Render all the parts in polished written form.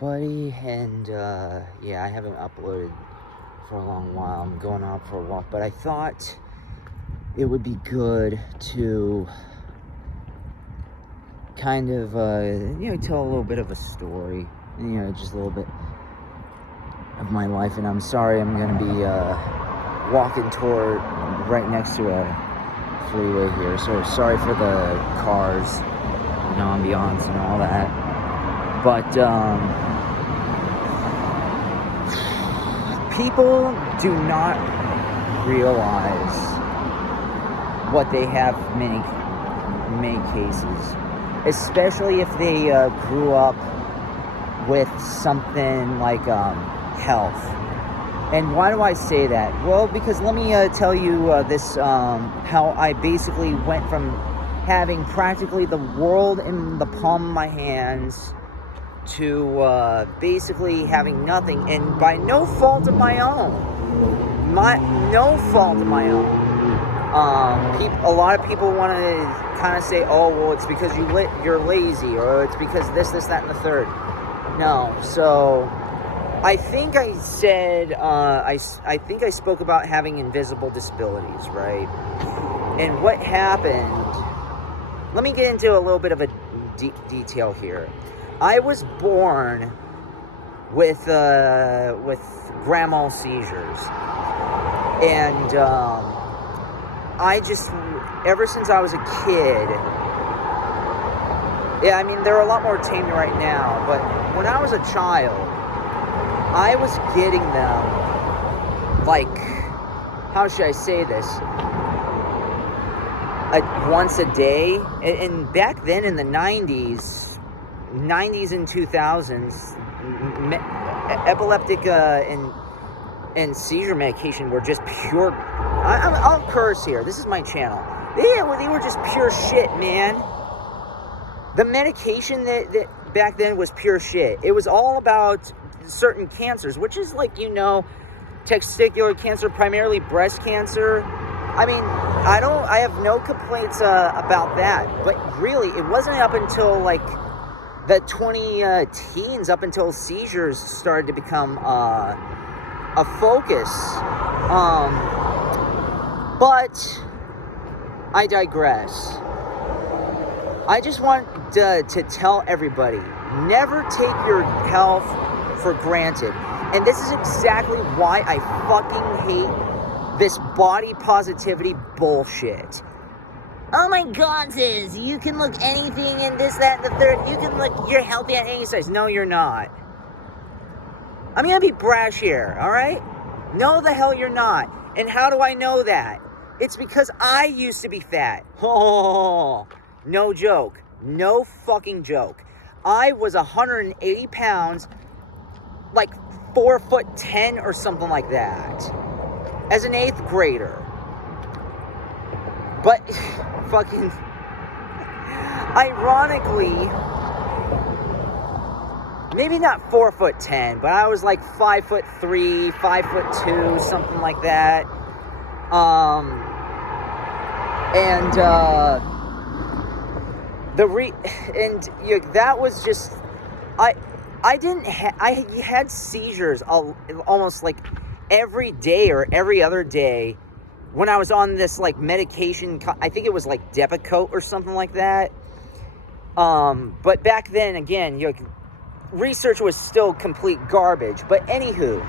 everybody, and yeah, I haven't uploaded for a long while. I'm going out for a walk, but I thought it would be good to kind of tell a little bit of a story, just a little bit of my life. And I'm sorry, I'm gonna be walking toward right next to a freeway here, so sorry for the cars and ambiance and all that. But people do not realize what they have in many cases, especially if they grew up with something like health. And why do I say that? Well, because let me tell you this, how I basically went from having practically the world in the palm of my hands to basically having nothing, and by no fault of my own. No fault of my own. A lot of people want to kind of say, oh, well, it's because you're lazy, or it's because this, that, and the third. No. So I think I said, I think I spoke about having invisible disabilities, right? And what happened, let me get into a little bit of a detail here. I was born with grand mal seizures, and I just, ever since I was a kid, yeah, I mean, they're a lot more tame right now, but when I was a child, I was getting them, like, how should I say this, once a day. And back then in the 90s and 2000s, epileptic and seizure medication were just pure. I'll curse here. This is my channel. They were just pure shit, man. The medication that back then was pure shit. It was all about certain cancers, which is like, testicular cancer, primarily breast cancer. I mean, I have no complaints about that. But really, it wasn't up until like the 20-teens, up until seizures started to become a focus. But I digress. I just want to tell everybody, never take your health for granted. And this is exactly why I fucking hate this body positivity bullshit. Oh my God, sis, you can look anything and this, that, and the third. You're healthy at any size. No, you're not. I'm going to be brash here, all right? No, the hell you're not. And how do I know that? It's because I used to be fat. Oh, no joke. No fucking joke. I was 180 pounds, like 4'10" or something like that, as an 8th grader. But fucking ironically, maybe not 4'10", but I was like 5'3", 5'2", something like that. That was just, I had seizures almost like every day or every other day when I was on this like medication. I think it was like Depakote or something like that. But back then, again, research was still complete garbage. But anywho,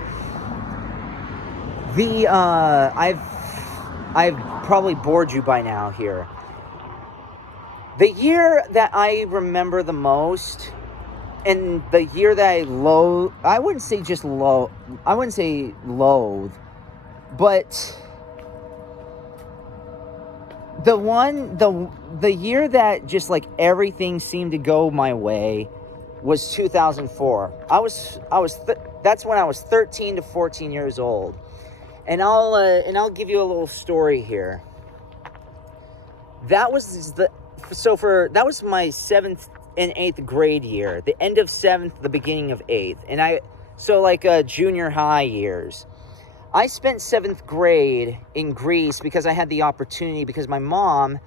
I've probably bored you by now here. The year that I remember the most, and the year that I wouldn't say loathe, but the year that just like everything seemed to go my way was 2004. That's when I was 13 to 14 years old. And I'll give you a little story here. That was my 7th and 8th grade year, the end of 7th, the beginning of 8th, junior high years. I spent 7th grade in Greece because I had the opportunity, because my mom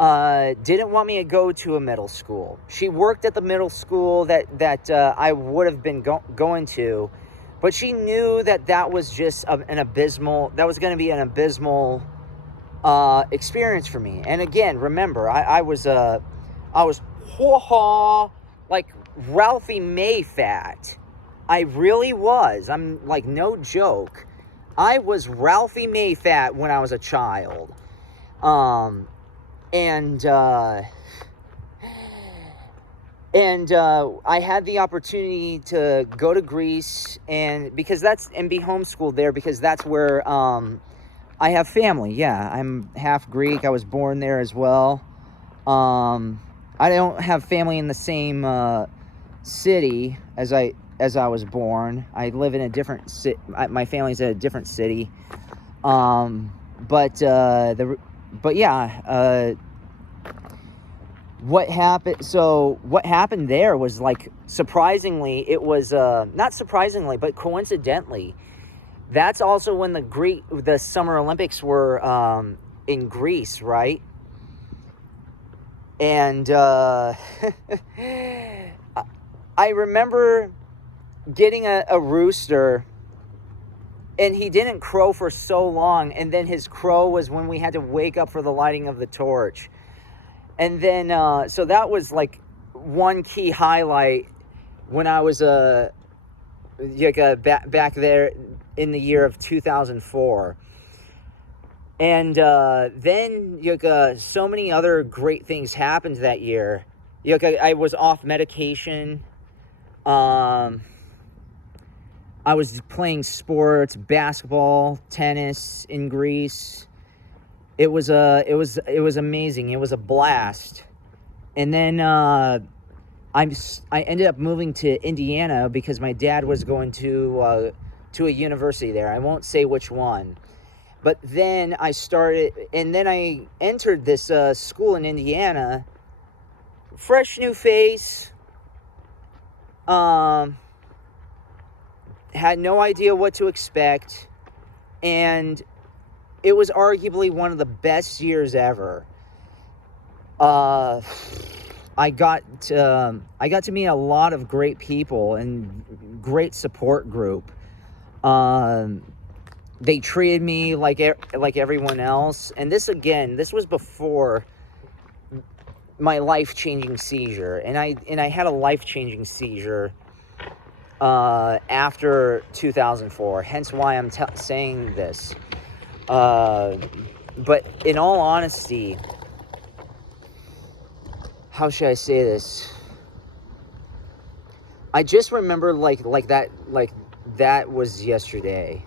didn't want me to go to a middle school. She worked at the middle school that I would have been going to, but she knew that was just that was going to be an abysmal experience for me. And again, remember, I was like Ralphie May fat. I really was. I'm like, no joke. I was Ralphie May fat when I was a child. And I had the opportunity to go to Greece and be homeschooled there because that's where I have family. Yeah, I'm half Greek. I was born there as well. I don't have family in the same city as I was born. I live in a different city. My family's in a different city. But yeah, what happened there was, like, surprisingly, it was not surprisingly, but coincidentally, that's also when the Summer Olympics were in Greece, right? And I remember getting a rooster, and he didn't crow for so long, and then his crow was when we had to wake up for the lighting of the torch. And then so that was like one key highlight when I was back there in the year of 2004. And then so many other great things happened that year. I was off medication. I was playing sports, basketball, tennis in Greece. It was amazing. It was a blast. And then I ended up moving to Indiana because my dad was going to a university there. I won't say which one. But then I entered this school in Indiana. Fresh new face. Had no idea what to expect. And it was arguably one of the best years ever. I got to meet a lot of great people and great support group. They treated me like everyone else, and this was before my life-changing seizure, and I had a life-changing seizure after 2004. Hence why I'm saying this. But in all honesty, how should I say this? I just remember like that was yesterday.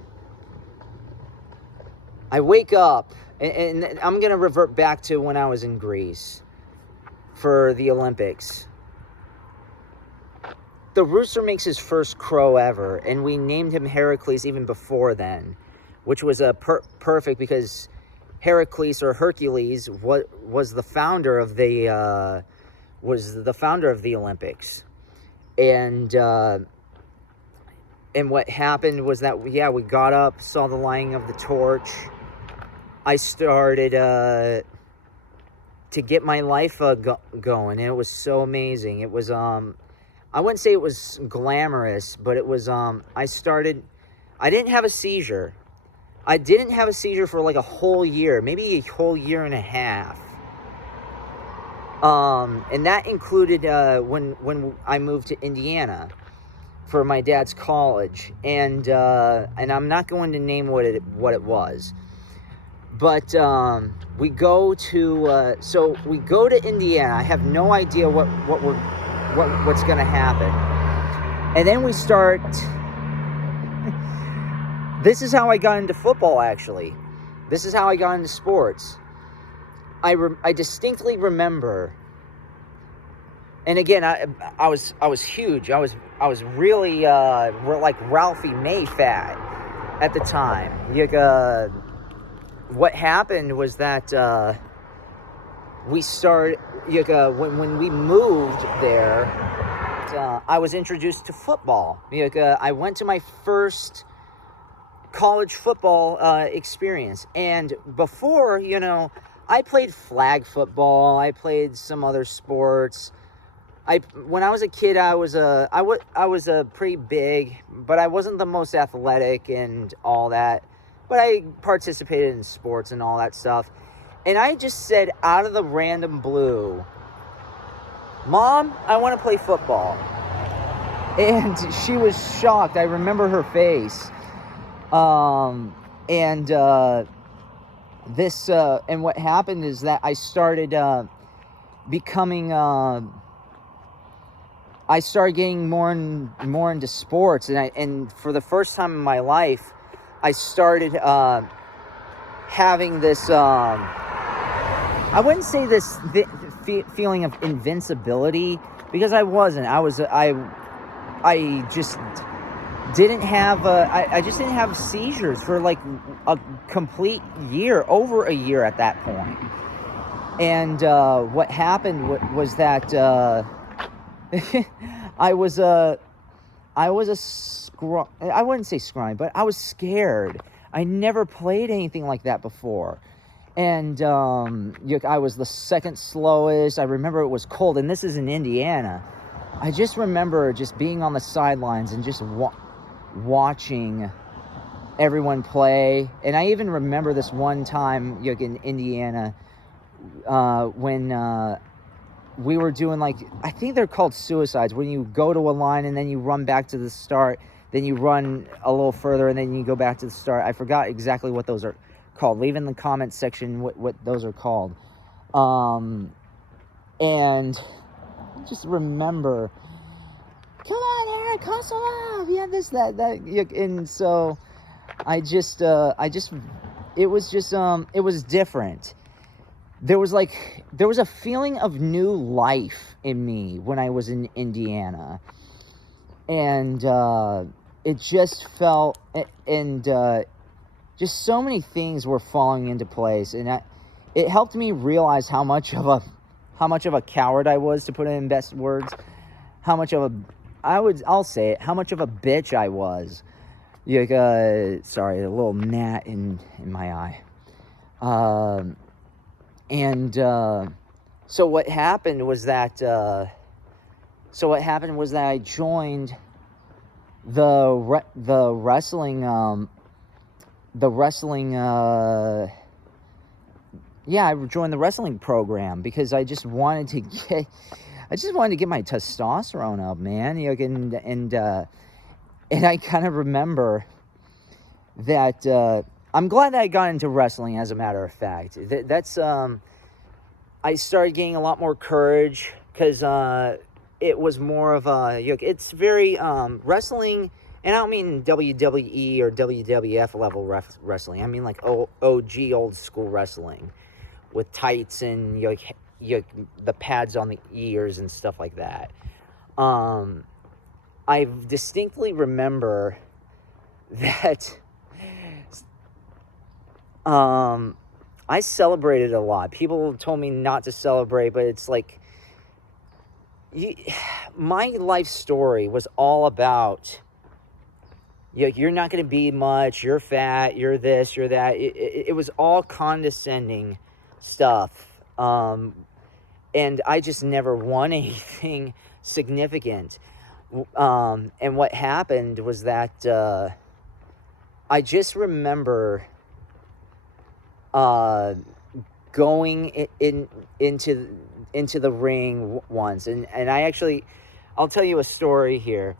I wake up, and I'm going to revert back to when I was in Greece for the Olympics. The rooster makes his first crow ever, and we named him Heracles even before then, which was perfect because Hercules was the founder of the Olympics. And what happened was that, we got up, saw the lighting of the torch. I started to get my life going, and it was so amazing. It was, I wouldn't say it was glamorous, but it was, I didn't have a seizure. I didn't have a seizure for like a whole year, maybe a whole year and a half. And that included when I moved to Indiana for my dad's college, and I'm not going to name what it was, but we go to Indiana. I have no idea what's going to happen, and then we start. This is how I got into football. Actually, this is how I got into sports. I distinctly remember. And again, I was huge. I was really like Ralphie May fat at the time. What happened was that when we moved there, I was introduced to football. I went to my first college football experience, and before, I played flag football. I played some other sports. When I was a kid, I was a pretty big, but I wasn't the most athletic and all that. But I participated in sports and all that stuff. And I just said out of the random blue, "Mom, I want to play football." And she was shocked. I remember her face. And what happened is that I started I started getting more and more into sports, and for the first time in my life, I started having this. I wouldn't say this feeling of invincibility, because I wasn't. I just didn't have I just didn't have seizures for like a complete year, over a year at that point. And what happened was that I wouldn't say scrawny, but I was scared. I never played anything like that before. And I was the second slowest. I remember it was cold, and this is in Indiana. I just remember just being on the sidelines and just watching everyone play. And I even remember this one time in Indiana when we were doing, like, I think they're called suicides, when you go to a line and then you run back to the start, then you run a little further and then you go back to the start. I forgot exactly what those are called. Leave in the comments section what those are called. And just remember, "Come on, Eric, hustle up, yeah, this, that." And so it was different. There was a feeling of new life in me when I was in Indiana, and it just felt, and just so many things were falling into place, and it helped me realize how much of a coward I was, to put it in best words. How much of a bitch I was. Sorry, a little gnat in my eye. So what happened was that I joined the wrestling. I joined the wrestling program because I just wanted to get my testosterone up, man. And I kind of remember that I'm glad that I got into wrestling, as a matter of fact. I started gaining a lot more courage, because it was more of it's very wrestling, and I don't mean WWE or WWF level wrestling. I mean like OG old school wrestling with tights and the pads on the ears and stuff like that. I distinctly remember that I celebrated a lot. People told me not to celebrate, but it's like, my life story was all about, you're not going to be much, you're fat, you're this, you're that. It was all condescending stuff. And I just never won anything significant. And what happened was that I just remember going into the ring once, and I'll tell you a story here.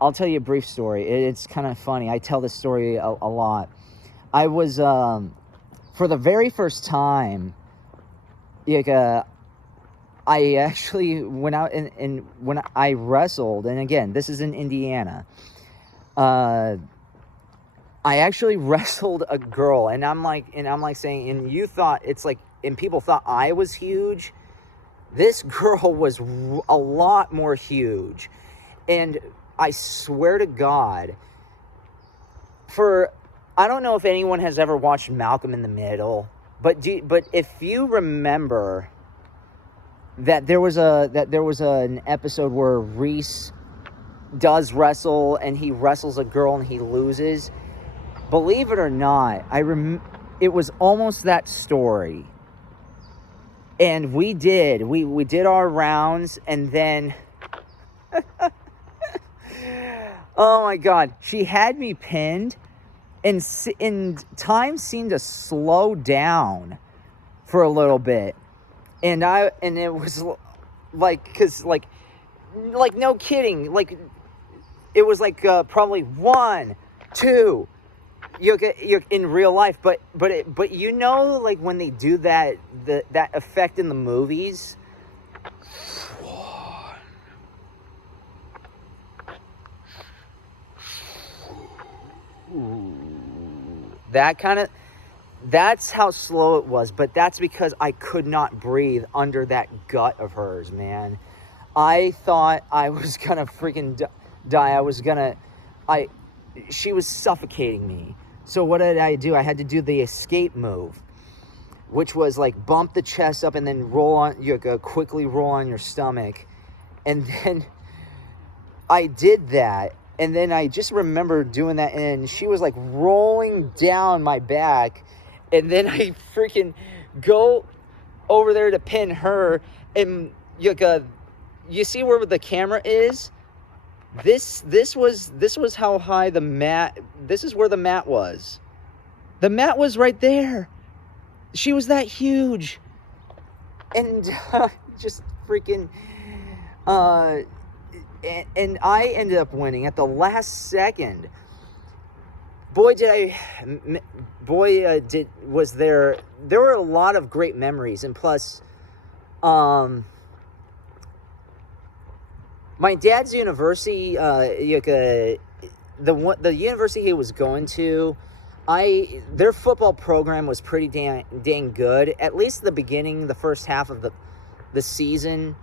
I'll tell you a brief story. It's kind of funny. I tell this story a lot. I was for the very first time, I actually went out and when I wrestled, and again, this is in Indiana. I actually wrestled a girl, and I'm like saying, and you thought it's like, and people thought I was huge. This girl was a lot more huge, and I swear to God, I don't know if anyone has ever watched Malcolm in the Middle, but if you remember that there was an episode where Reese does wrestle, and he wrestles a girl and he loses. Believe it or not, it was almost that story. And we did our rounds, and then oh my God, she had me pinned, and time seemed to slow down for a little bit. And it was like, cause like no kidding, like it was like probably 1, 2. You're in real life, but you know, like when they do that effect in the movies, that's how slow it was. But that's because I could not breathe under that gut of hers, man. I thought I was gonna freaking die. She was suffocating me. So what did I do? I had to do the escape move, which was like bump the chest up and then quickly roll on your stomach. And then I did that. And then I just remember doing that, and she was like rolling down my back. And then I freaking go over there to pin her. And you see where the camera is? This was how high the mat. This is where the mat was. The mat was right there. She was that huge, and just freaking. And I ended up winning at the last second. Was there. There were a lot of great memories, and plus, my dad's university, the university he was going to, their football program was pretty dang good. At least the beginning, the first half of the season,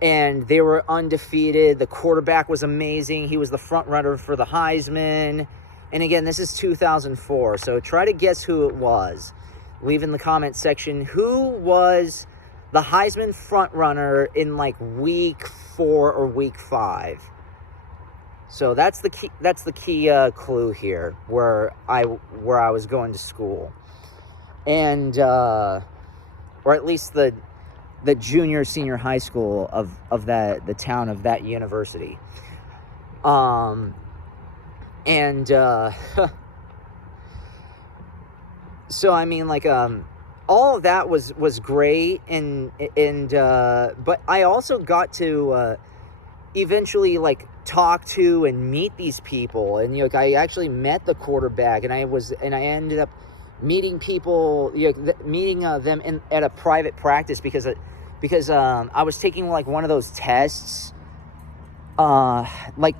and they were undefeated. The quarterback was amazing. He was the front runner for the Heisman. And again, this is 2004, so try to guess who it was. Leave in the comment section who was the Heisman front runner in like week 4 or week 5. So that's the key. That's the key clue here, where I was going to school, and or at least the junior senior high school of the town of that university. And so I mean, like all of that was great, and but I also got to eventually like talk to and meet these people, and I actually met the quarterback, and I ended up meeting people, meeting them at a private practice because I was taking like one of those tests, like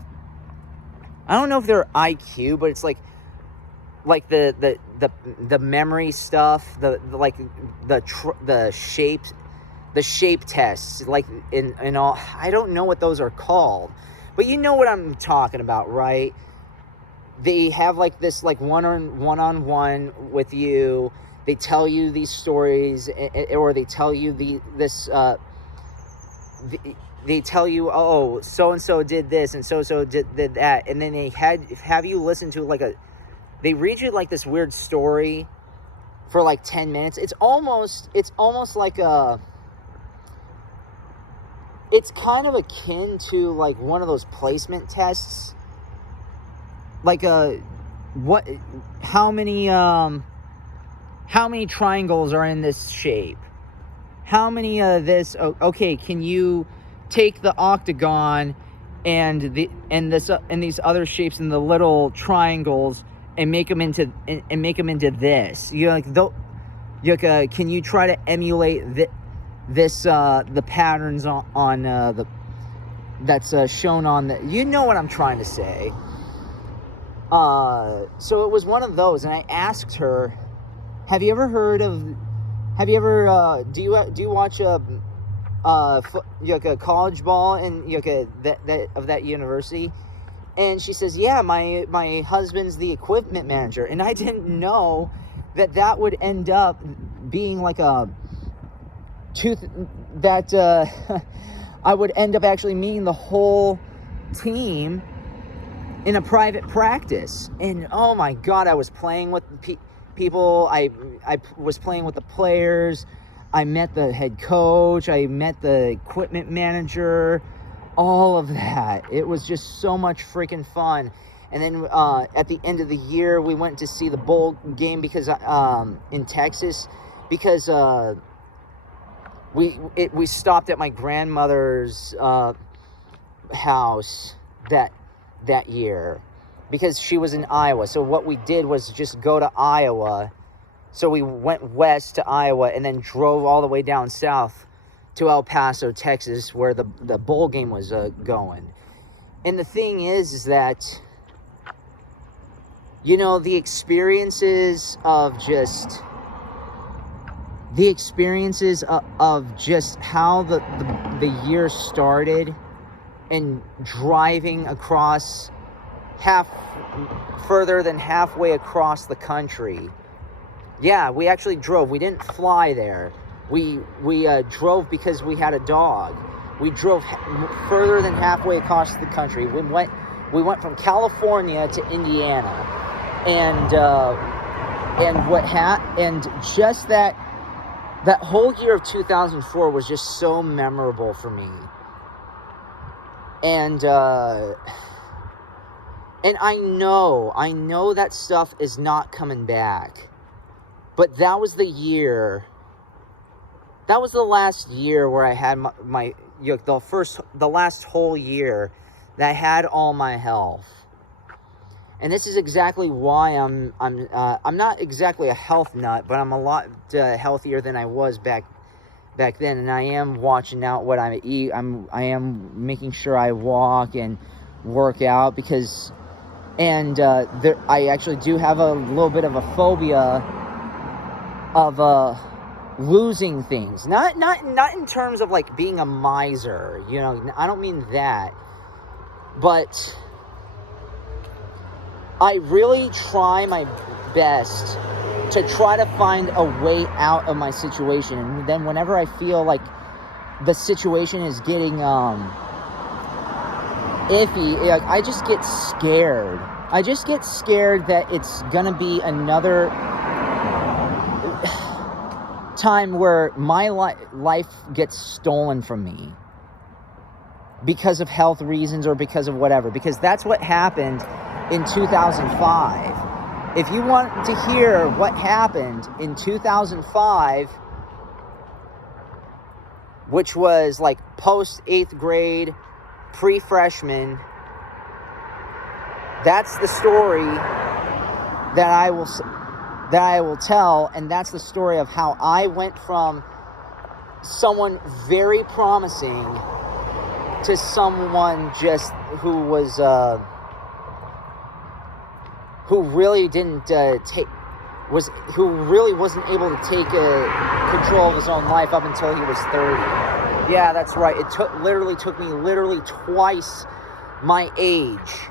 I don't know if they're IQ, but it's like the memory stuff, the shape tests, like in all. I don't know what those are called, but you know what I'm talking about, right? They have like this like one-on-one with you. They tell you these stories, or they tell you they tell you, oh, so-and-so did this and so-so did that. And then they have you listen to they read you like this weird story for like 10 minutes. It's almost like it's kind of akin to like one of those placement tests. Like how many triangles are in this shape? How many this? Okay, can you take the octagon and these other shapes in the little triangles and make them into this? Can you try to emulate the patterns on that's shown on the? You know what I'm trying to say. So it was one of those, and I asked her, do you watch a college ball and that of that university? And she says, yeah, my husband's the equipment manager. And I didn't know that would end up being like I would end up actually meeting the whole team in a private practice. And oh my God, I was playing with people. I was playing with the players. I met the head coach. I met the equipment manager. All of that. It was just so much freaking fun. And then at the end of the year, we went to see the bowl game because in Texas, because we stopped at my grandmother's house that year because she was in Iowa. So what we did was just go to Iowa. So we went west to Iowa and then drove all the way down south to El Paso, Texas, where the bowl game was going. And the thing is that, you know, the experiences of just how the year started and driving across further than halfway across the country. Yeah, we actually drove. We didn't fly there. We drove because we had a dog. We drove further than halfway across the country. We went from California to Indiana, and just that whole year of 2004 was just so memorable for me. And I know that stuff is not coming back. But that was the year. That was the last year where I had the last whole year that I had all my health. And this is exactly why I'm not exactly a health nut, but I'm a lot healthier than I was back then. And I am watching out what I eat. I am making sure I walk and work out because, and I actually do have a little bit of a phobia of losing things. Not in terms of like being a miser, you know, I don't mean that. But I really try my best to try to find a way out of my situation. And then whenever I feel like the situation is getting iffy, like, I just get scared. I just get scared that it's gonna be another time where my life gets stolen from me because of health reasons or because of whatever, because that's what happened in 2005. If you want to hear what happened in 2005, which was like post 8th grade, pre-freshman, that's the story that I will tell, and that's the story of how I went from someone very promising to someone just who was who really wasn't able to take control of his own life up until he was 30. Yeah, that's right. It took me twice my age.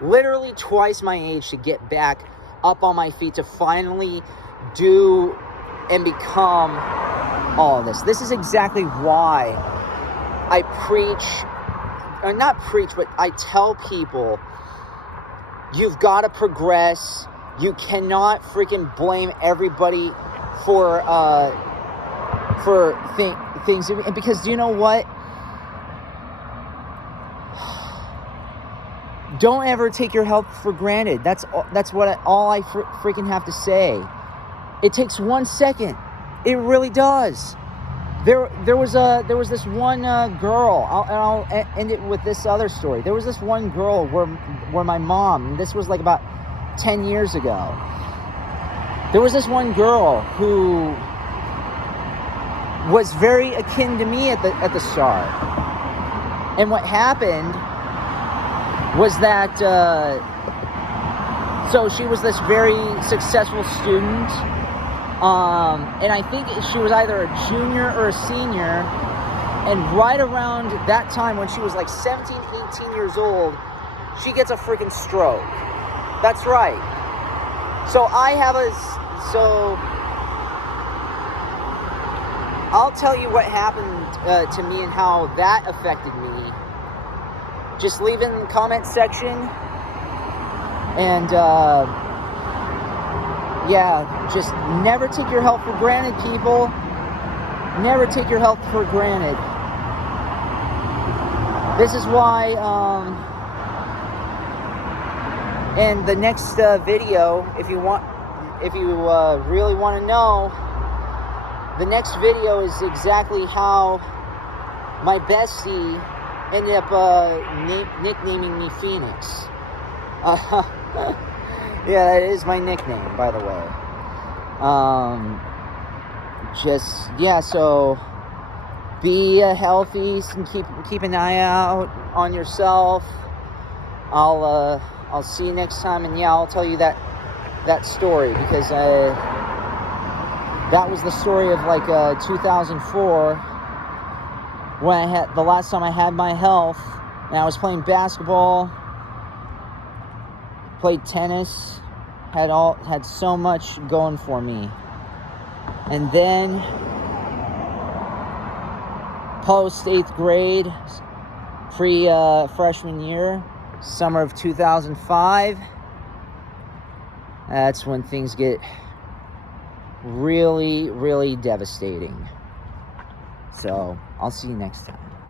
Literally twice my age to get back up on my feet, to finally do and become all of this. This is exactly why I but I tell people, you've got to progress. You cannot freaking blame everybody for things, because you know what? Don't ever take your health for granted. That's all I freaking have to say. It takes 1 second. It really does. There was this one girl. I'll end it with this other story. There was this one girl where my mom. This was like about 10 years ago. There was this one girl who was very akin to me at the start. And what happened was that, so she was this very successful student, and I think she was either a junior or a senior, and right around that time when she was like 17, 18 years old, she gets a freaking stroke. That's right. So I'll tell you what happened to me and how that affected me. Just leave in the comment section, and yeah, just never take your health for granted, people. Never take your health for granted. This is why, and the next video, if you really want to know, the next video is exactly how my bestie ended up nicknaming me Phoenix. Yeah, that is my nickname, by the way. So be healthy and keep an eye out on yourself. I'll see you next time, and yeah, I'll tell you that story, because that was the story of like 2004, when the last time I had my health, and I was playing basketball, played tennis, had so much going for me. And then post 8th grade, freshman year, summer of 2005, that's when things get really, really devastating. So I'll see you next time.